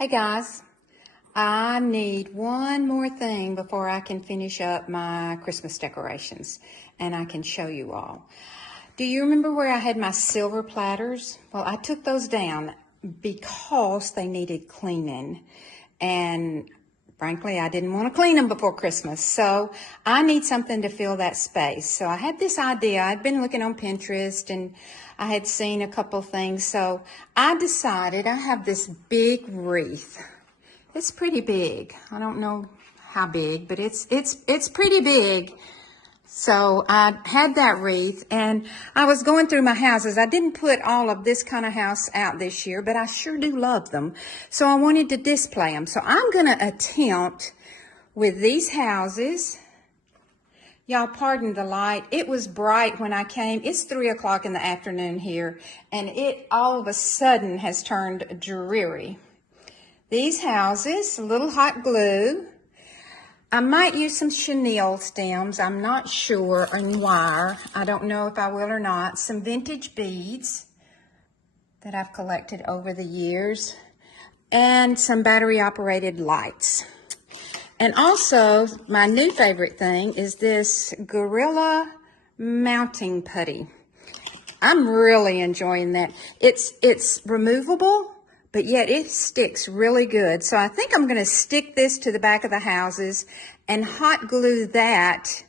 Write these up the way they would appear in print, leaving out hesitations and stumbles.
Hey guys, I need one more thing before I can finish up my Christmas decorations and I can show you all. Do you remember where I had my silver platters? Well, I took those down because they needed cleaning, and frankly, I didn't want to clean them before Christmas, so I need something to fill that space. So I had this idea. I'd been looking on Pinterest and I had seen a couple things, so I decided I have this big wreath. It's pretty big. I don't know how big, but it's pretty big. So I had that wreath, and I was going through my houses. I didn't put all of this kind of house out this year, but I sure do love them. So I wanted to display them. So I'm going to attempt with these houses. Y'all pardon the light. It was bright when I came. It's 3 o'clock in the afternoon here, and it all of a sudden has turned dreary. These houses, a little hot glue. I might use some chenille stems. I'm not sure, and wire. I don't know if I will or not. Some vintage beads that I've collected over the years, and some battery-operated lights. And also, my new favorite thing is this Gorilla mounting putty. I'm really enjoying that. It's removable, but yet it sticks really good. So I think I'm going to stick this to the back of the houses and hot glue that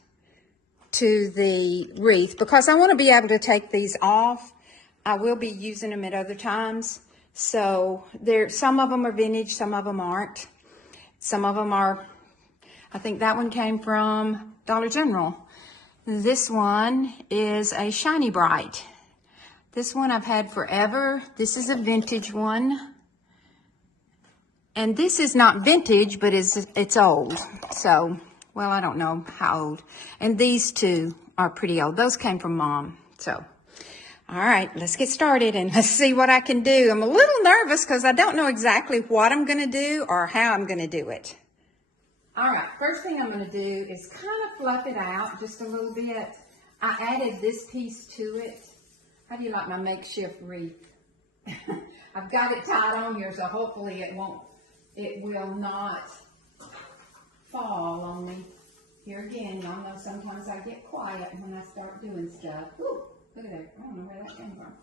to the wreath, because I want to be able to take these off. I will be using them at other times. So some of them are vintage, some of them aren't. Some of them are, I think that one came from Dollar General. This one is a Shiny Bright. This one I've had forever. This is a vintage one. And this is not vintage, but it's old. So, well, I don't know how old. And these two are pretty old. Those came from Mom. So, all right, let's get started and let's see what I can do. I'm a little nervous because I don't know exactly what I'm going to do or how I'm going to do it. All right, first thing I'm going to do is kind of fluff it out just a little bit. I added this piece to it. How do you like my makeshift wreath? I've got it tied on here, so hopefully it will not fall on me. Here again, y'all know sometimes I get quiet when I start doing stuff. Ooh, look at that. I don't know where that came from.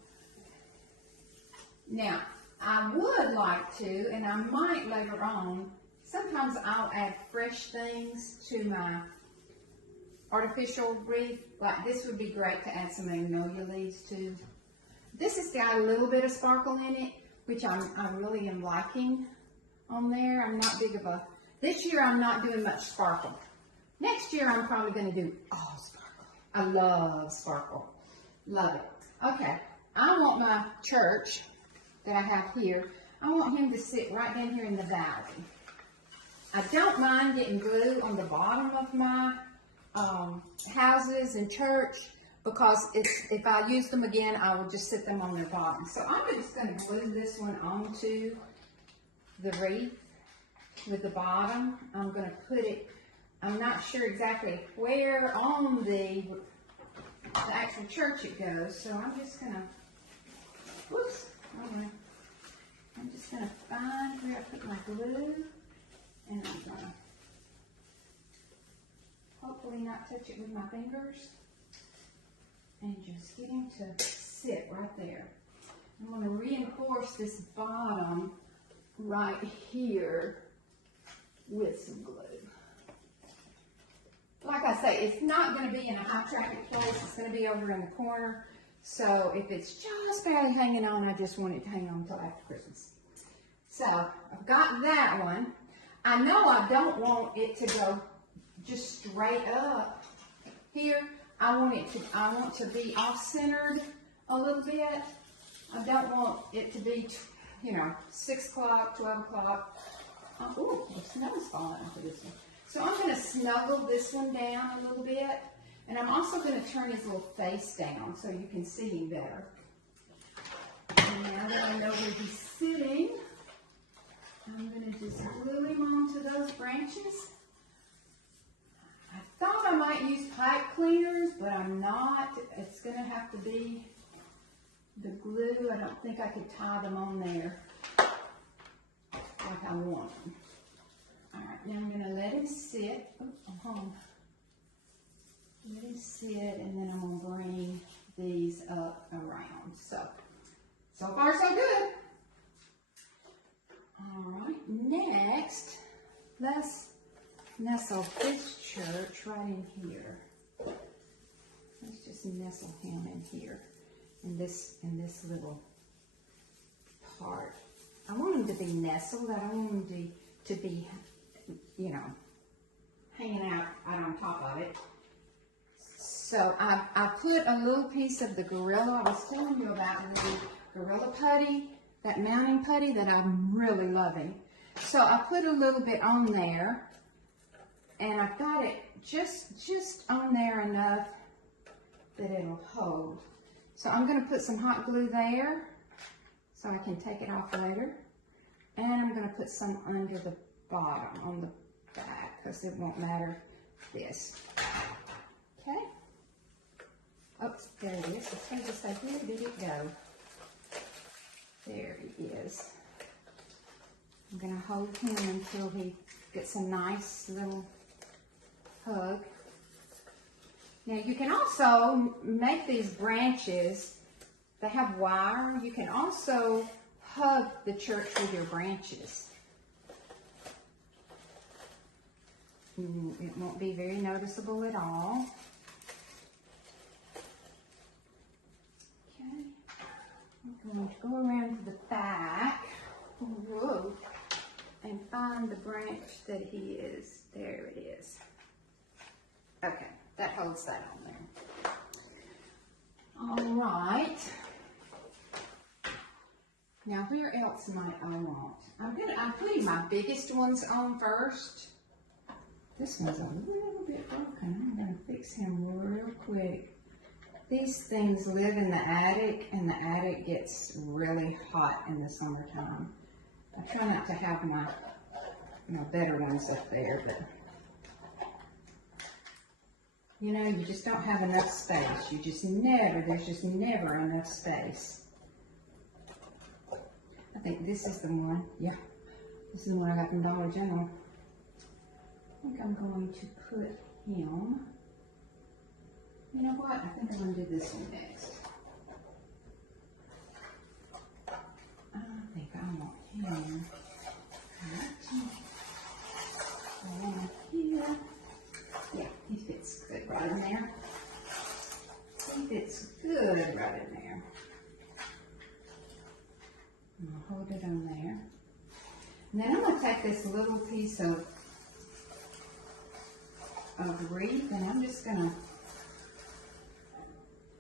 Now, I would like to, and I might later on, sometimes I'll add fresh things to my artificial wreath. Like this would be great to add some magnolia leaves to. This has got a little bit of sparkle in it, which I really am liking on there. I'm not big of a, this year I'm not doing much sparkle. Next year I'm probably going to do all sparkle. I love sparkle. Love it. Okay, I want my church that I have here, I want him to sit right down here in the valley. I don't mind getting glue on the bottom of my houses and church, because if I use them again, I will just sit them on their bottom. So I'm just going to glue this one onto the wreath with the bottom. I'm going to put it, I'm not sure exactly where on the actual church it goes, so I'm just going to, whoops, I'm just going to find where I put my glue, and I'm going to hopefully not touch it with my fingers, and just get him to sit right there. I'm going to reinforce this bottom right here with some glue. Like I say, it's not going to be in a high traffic place. It's going to be over in the corner. So if it's just barely hanging on, I just want it to hang on until after Christmas. So I've got that one. I know I don't want it to go just straight up here. I want to be off-centered a little bit. I don't want it to be, 6 o'clock, 12 o'clock. Ooh, the snow's falling off of this one. So I'm going to snuggle this one down a little bit. And I'm also going to turn his little face down so you can see him better. And now that I know where he's sitting, I'm going to just glue him onto those branches. I thought I might use pipe cleaners, but I'm not. It's going to have to be the glue. I don't think I could tie them on there. like I want them. All right, now I'm gonna let him sit. Oh, I'm home. Let him sit, and then I'm gonna bring these up around. So far so good. All right, next, let's nestle this church right in here. Let's just nestle him in here, in this little part. I want him to be nestled. I don't want him to be, you know, hanging out on top of it. So I put a little piece of the Gorilla I was telling you about, the Gorilla putty, that mounting putty that I'm really loving. So I put a little bit on there, and I've got it just on there enough that it'll hold. So I'm going to put some hot glue there so I can take it off later. And I'm going to put some under the bottom on the back because it won't matter this. Okay. Oops, there it is. I was going to say, where did it go? There he is. I'm going to hold him until he gets a nice little hug. Now you can also make these branches, they have wire. You can also hug the church with your branches. It won't be very noticeable at all. Okay, I'm going to go around to the back. Whoa. And find the branch that he is. There it is. Okay, that holds that on there. All right. Now, where else might I want? I'm putting my biggest ones on first. This one's a little bit broken. I'm going to fix him real quick. These things live in the attic, and the attic gets really hot in the summertime. I try not to have my better ones up there, but you know, you just don't have enough space. There's just never enough space. I think this is the one. Yeah, this is the one I got from Dollar General. I think I'm going to put him. You know what? I think I'm going to do this one next. I think I want him right here. Yeah, he fits good right in there. He fits good right in there. I'm going to hold it on there. And then I'm going to take this little piece of wreath, and I'm just going to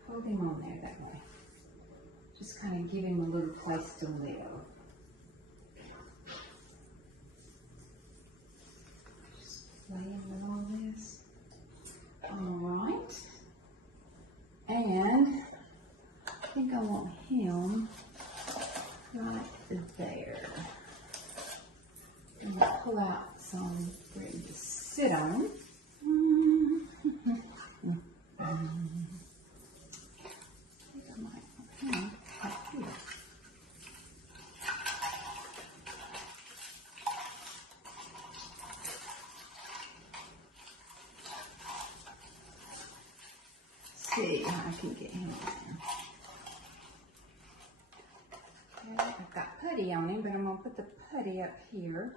hold him on there that way. Just kind of give him a little place to live. Just playing with all this. All right. And I think I want him right there. I'm going to pull out some for him to sit on. See how I can get him on there. Okay, I've got putty on him, but I'm going to put the putty up here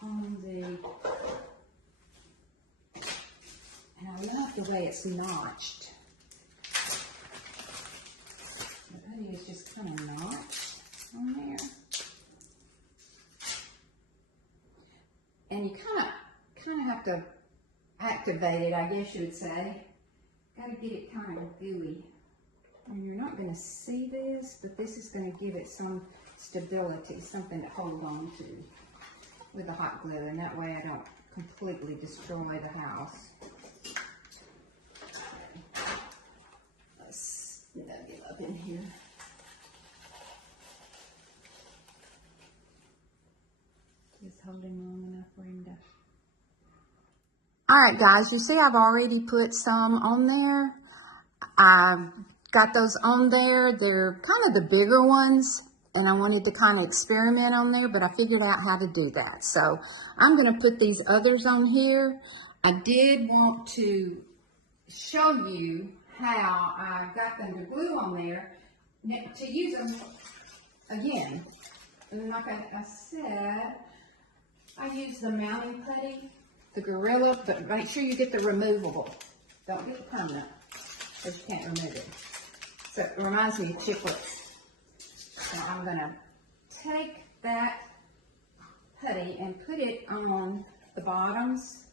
on the, and I love the way it's notched. The putty is just kind of notched on there. And you kind of have to activate it, I guess you would say. Got to get it kind of gooey. And you're not going to see this, but this is going to give it some stability, something to hold on to with the hot glue, and that way I don't completely destroy the house. Okay. Let's snuggle up in here. Just holding long enough, Brenda. All right, guys, you see I've already put some on there. I've got those on there. They're kind of the bigger ones. and I wanted to kind of experiment on there, but I figured out how to do that. So I'm going to put these others on here. I did want to show you how I got them to glue on there to use them again. And like I said, I use the mounting putty, the Gorilla, but make sure you get the removable. Don't get the permanent, because you can't remove it. So it reminds me of chiclets. So I'm going to take that putty and put it on the bottoms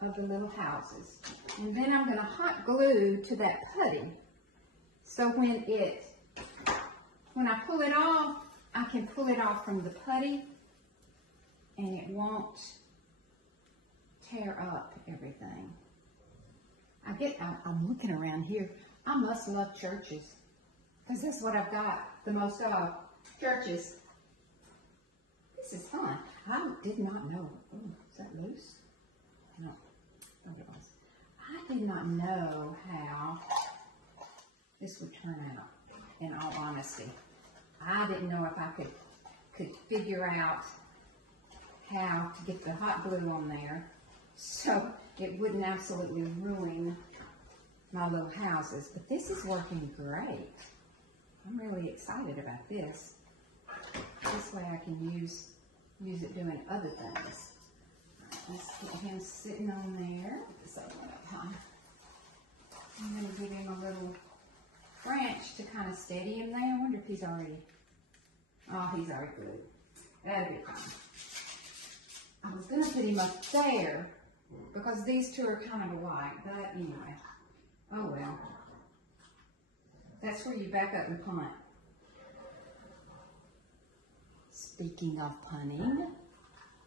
of the little houses. And then I'm going to hot glue to that putty. So when I pull it off, I can pull it off from the putty and it won't tear up everything. I'm looking around here. I must love churches, because that's what I've got the most of, churches. This is fun. I did not know. Oh, is that loose? No, I thought it was. I did not know how this would turn out, in all honesty. I didn't know if I could figure out how to get the hot glue on there so it wouldn't absolutely ruin my little houses. But this is working great. I'm really excited about this. This way I can use it doing other things. Let's get him sitting on there. Put this other one up high. I'm going to give him a little branch to kind of steady him there. I wonder if he's already glued. That'd be fine. I was going to put him up there because these two are kind of alike, but anyway. Oh well. That's where you back up and punt. Speaking of punting,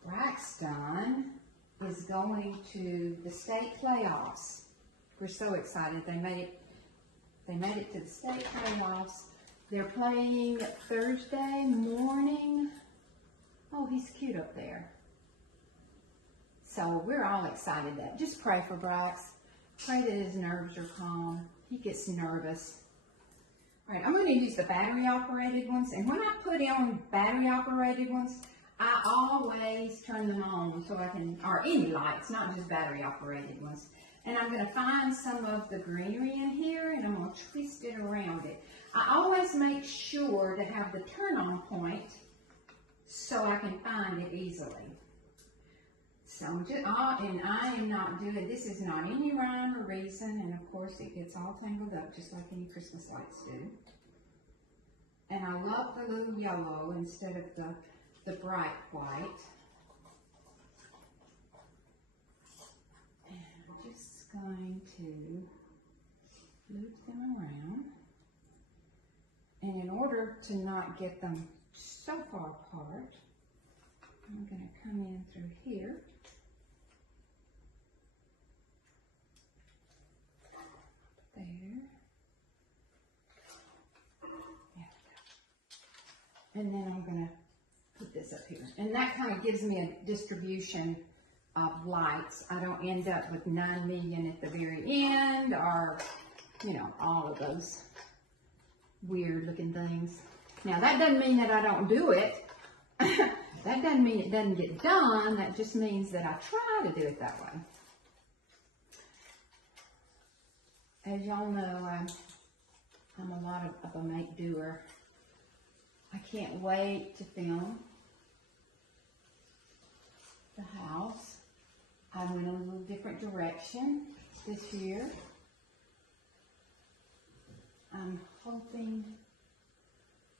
Braxton is going to the state playoffs. We're so excited. They made it to the state playoffs. They're playing Thursday morning. Oh, he's cute up there. So we're all excited. Just pray for Brax. Pray that his nerves are calm. He gets nervous. All right, I'm going to use the battery-operated ones. And when I put on battery-operated ones, I always turn them on so I can, or any lights, not just battery-operated ones. And I'm going to find some of the greenery in here, and I'm going to twist it around it. I always make sure to have the turn-on point so I can find it easily. So and I am not doing, this is not any rhyme or reason, and of course it gets all tangled up just like any Christmas lights do. And I love the little yellow instead of the bright white. And I'm just going to loop them around. And in order to not get them so far apart, I'm going to come in through here. There. And then I'm going to put this up here. And that kind of gives me a distribution of lights. I don't end up with 9 million at the very end or, you know, all of those weird looking things. Now that doesn't mean that I don't do it. That doesn't mean it doesn't get done. That just means that I try to do it that way. As y'all know, I'm a lot of a make-doer. I can't wait to film the house. I went a little different direction this year. I'm hoping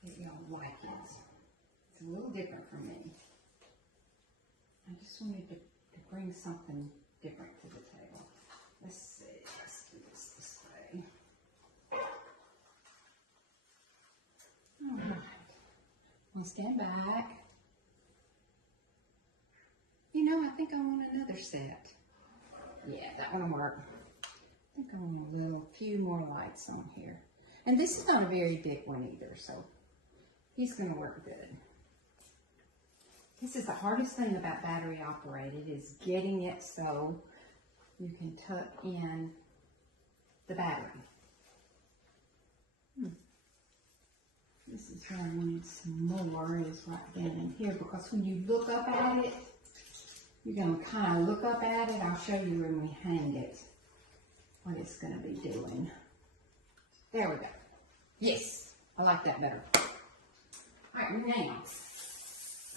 that y'all like it. It's a little different for me. I just wanted to bring something different to the table. Let's see. Let's do this way. All right. I'll stand back. You know, I think I want another set. Yeah, that one will work. I think I want a few more lights on here. And this is not a very big one either, so he's going to work good. This is the hardest thing about battery operated, is getting it so you can tuck in the battery. This is where I wanted some more is right down in here, because when you look up at it, you're going to kind of look up at it. I'll show you when we hang it what it's going to be doing. There we go. Yes, I like that better. All right, now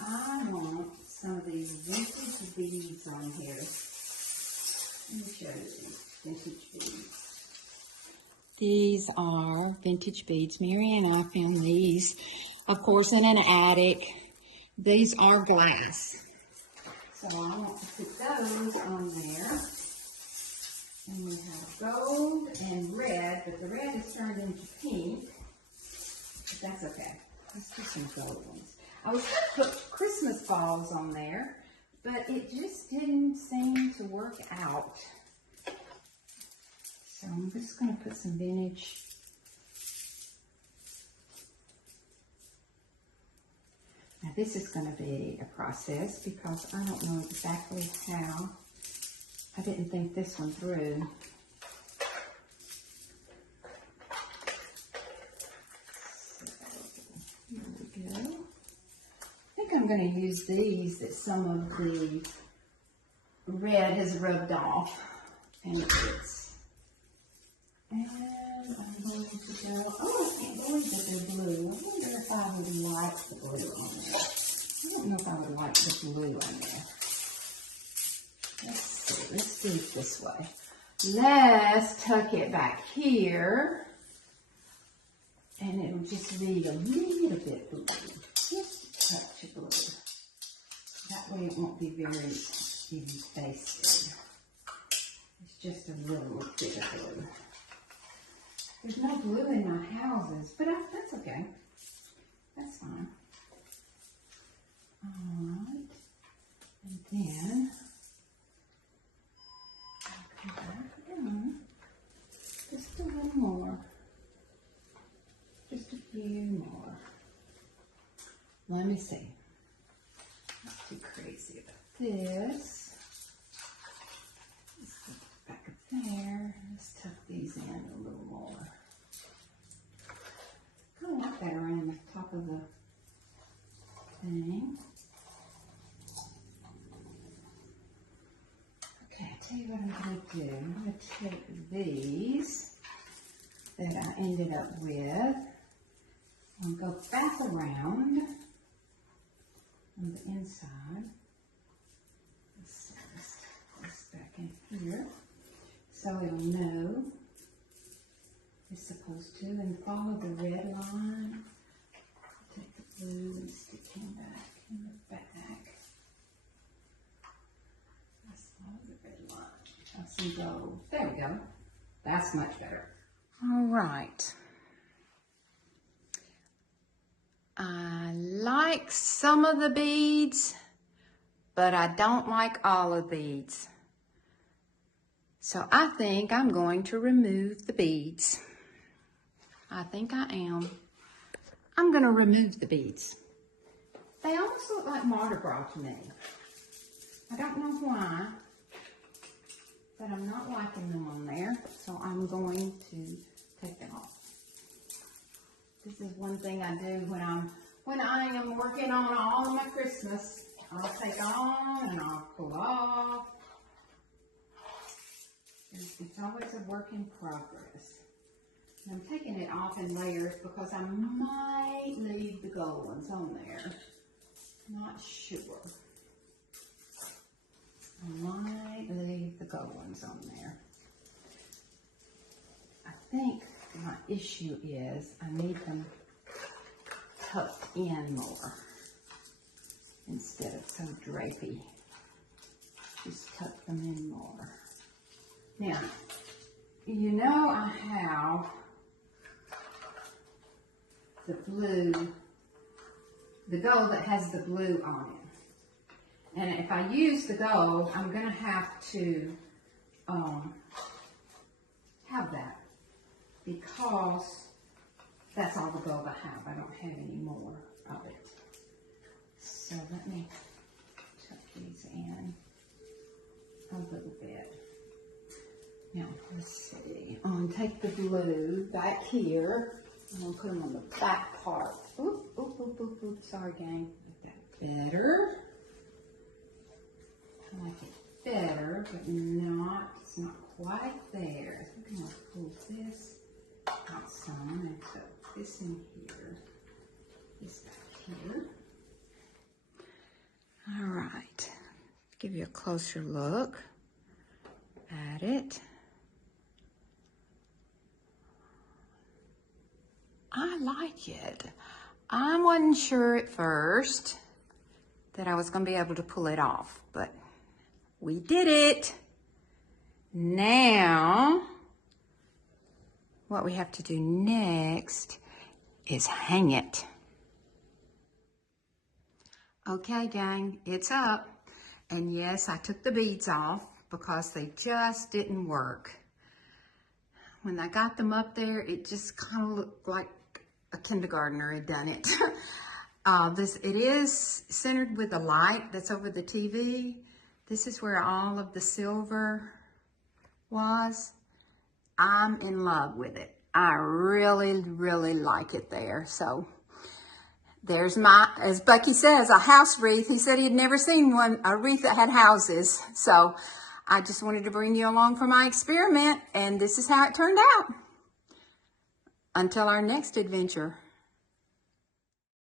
I want some of these vintage beads on here. Let me show you these vintage beads. These are vintage beads. Mary and I found these, of course, in an attic. These are glass. So I want to put those on there. And we have gold and red, but the red is turned into pink. But that's okay. Let's do some gold ones. I was going to put Christmas balls on there, but it just didn't seem to work out. So I'm just going to put some vintage. Now this is going to be a process because I don't know exactly how. I didn't think this one through. So here we go. I think I'm going to use these that some of the red has rubbed off. And it's. And I'm going to go, oh, I can't believe that they're blue. I wonder if I would like the blue on there. I don't know if I would like the blue on there. Let's see, let's do it this way. Let's tuck it back here. And it'll just be a little bit blue. Just a touch of blue. That way it won't be very basted. It's just a little bit of blue. There's no blue in my houses, but that's okay. That's fine. Alright. And then I'll come back down. Just a little more. Just a few more. Let me see. Not too crazy about this. Let's put it back up there. Let's tuck these in a little more. I like that around the top of the thing. Okay, I'll tell you what I'm going to do. I'm going to take these that I ended up with and go back around on the inside. Let's put this back in here so it'll know it's supposed to, and follow the red line. Take the blue and stick him back in the back. Let's follow the red line. Have some gold. There we go. That's much better. All right. I like some of the beads, but I don't like all of the beads. So I think I'm going to remove the beads. I think I am. I'm going to remove the beads. They almost look like Mardi Gras to me. I don't know why, but I'm not liking them on there, so I'm going to take them off. This is one thing I do when I am working on all of my Christmas. I'll take on and I'll pull off. It's always a work in progress. I'm taking it off in layers because I might leave the gold ones on there. Not sure. I might leave the gold ones on there. I think my issue is I need them tucked in more instead of so drapey. Just tuck them in more. Now, you know I have the blue, the gold that has the blue on it. And if I use the gold, I'm going to have to have that because that's all the gold I have. I don't have any more of it. So let me tuck these in a little bit. Now, let's see. Take the blue back here. I'm gonna put them on the back part. Oop, oop, oop, oop, oop. Sorry, gang. Like that better. I like it better, but not, it's not quite there. I think I'm gonna pull this out some and put this in here. This back here. All right. Give you a closer look at it. I like it. I wasn't sure at first that I was going to be able to pull it off, but we did it. Now, what we have to do next is hang it. Okay, gang, it's up. And yes, I took the beads off because they just didn't work. When I got them up there, it just kind of looked like a kindergartner had done it. It is centered with the light that's over the TV. This is where all of the silver was. I'm in love with it. I really, really like it there. So there's my, as Bucky says, a house wreath. He said he'd never seen a wreath that had houses. So I just wanted to bring you along for my experiment, and this is how it turned out. Until our next adventure.